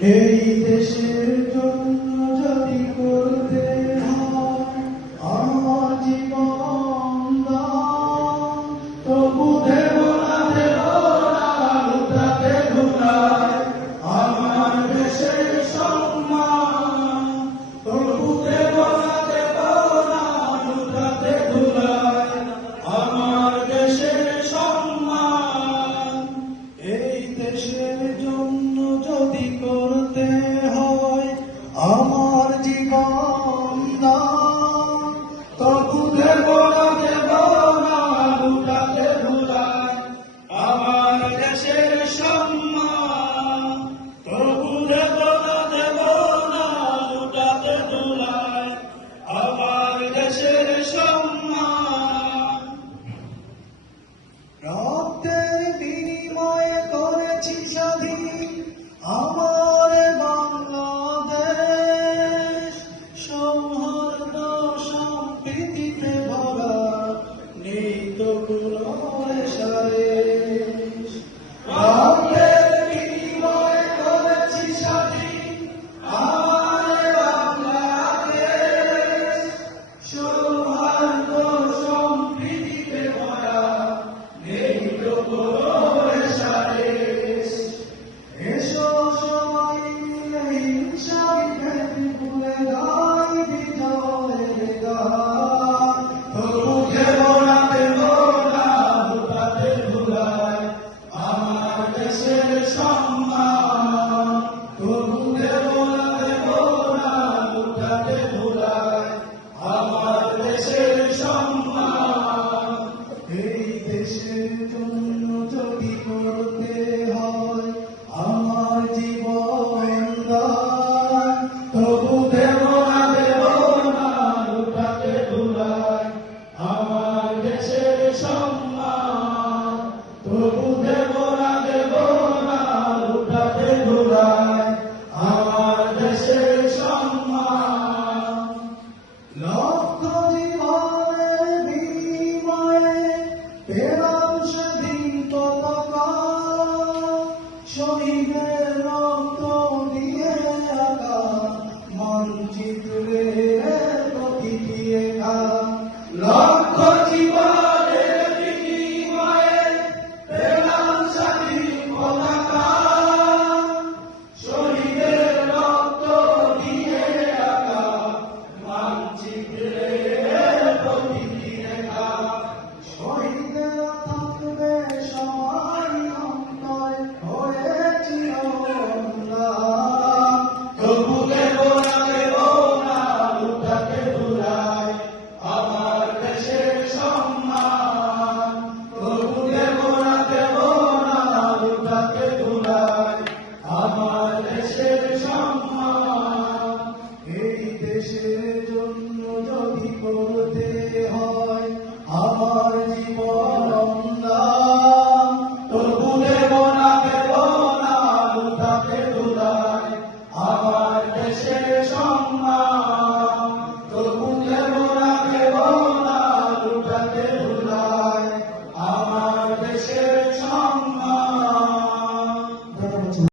এই দেশের জন্য যদি করতে হয় আমার জীবন দান, তবু দেব না লুটাতে ধুলায় আমার দেশের সম্মান, তবু দেব না লুটাতে ধুলায় আমার দেশের সম্মান। এই দেশের জন্য যদি করতে হয় আমার জীবন দান, তবু দেব না লুটাতে ধুলায় আমার দেশের সম্মান, তবু দেব না লুটাতে ধুলায় আমার দেশের সম্মান। রক্তের বিনিময়ে করেছি স্বাধীন আমার বাংলাদেশ, সৌহার্দ্য সম্প্রীতিতে ভরা, নেই তো কোনো শেষ। রক্তের বিনিময়ে করেছি স্বাধীন আমার বাংলাদেশ, সৌহার্দ্য সম্প্রীতিতে ভরা, নেই তো কোনো শেষ। এসো সবাই মিলে হিংসা বিভেদ ভুলে গাই বিজয়ের গান, তবু দেব না লুটাতে ধুলায় আমার দেশের সম্মান, তবু দেব না লুটাতে ধুলায় আমার দেশের সম্মান। এই দেশের জন্য যদি করতে হয় আমার জীবন দান, তবু দেব না লুটাতে ধুলায় আমার দেশের সম্মান, তবু দেব না লুটাতে ধুলায় আমার দেশের সম্মান। লক্ষ জীবনের বিনিময়ে পেলাম সেদিন পতাকা, শহীদের রক্ত দিয়ে আঁকা মানচিত্রে প্রতিটি একা। লক্ষ জীবনের বিনিময়ে পেলাম স্বাধীন পতাকা, শহীদের রক্ত দিয়ে আঁকা মানচিত্রে প্রতিটি একা। শহীদেরা থাকবে সবাই অন্তরে হয়েছি অম্লান, তবু দেব না লুটাতে ধুলায় আমার দেশের সম্মান, তবু দেব না লুটাতে ধুলায় আমার দেশের সম্মান। এই দেশে